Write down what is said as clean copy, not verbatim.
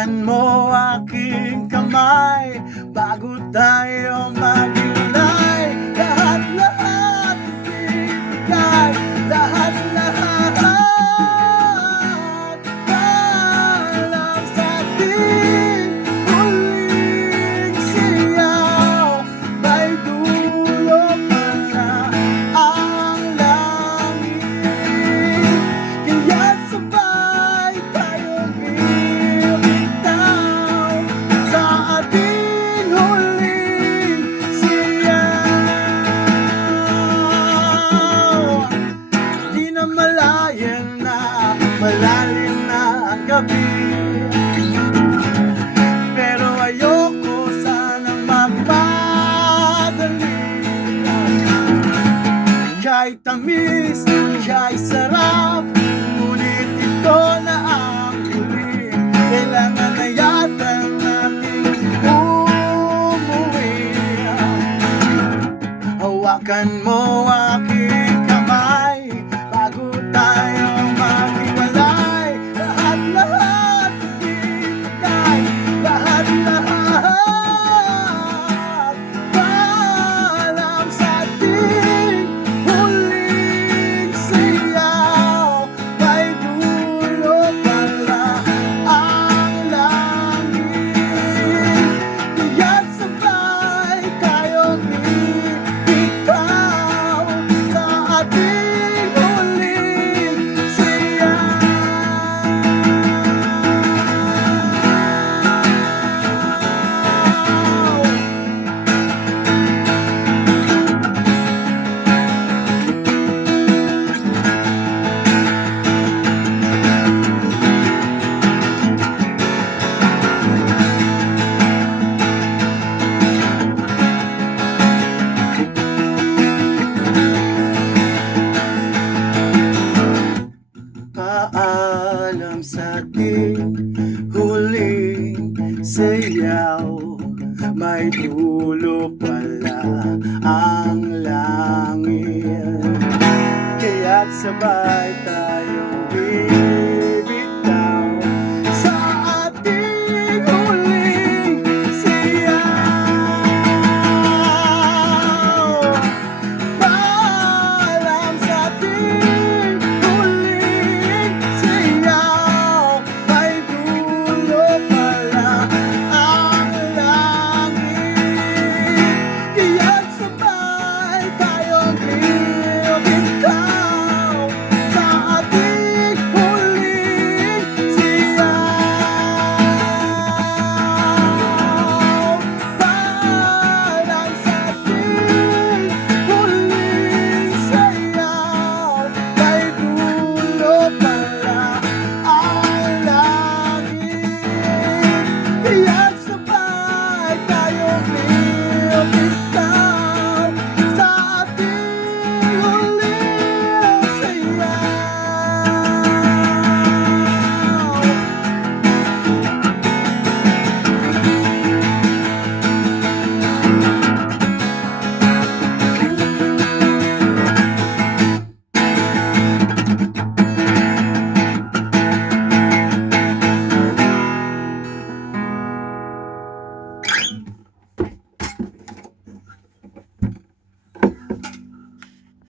Hawakan mo aking kamay bago tayo maghiwalay. Lahat-lahat ibibigay, lahat-lahat alam sa ating huling siyaw. May dulo pala ang langit, kaya sabay tayong bibitaw sa ating huling siyaw. Di na malayan na, malalim na ang gabi, pero ayoko sanang magmadali. Kahit tamis, kahit sarap, ngunit ito na ang huli. Kailangan na yata nating umuwi. Hawakan mo aking kamay bago tayo maghiwalay. Lahat-lahat ibibigay, lahat-lahat paalam sa ating huling siyaw. May dulo pala ang langit, kaya't sabay tayong bibitaw sa ating huling siyaw. Paalam sa ating huling sayaw. May dulo pala ang langit, kaya't sabay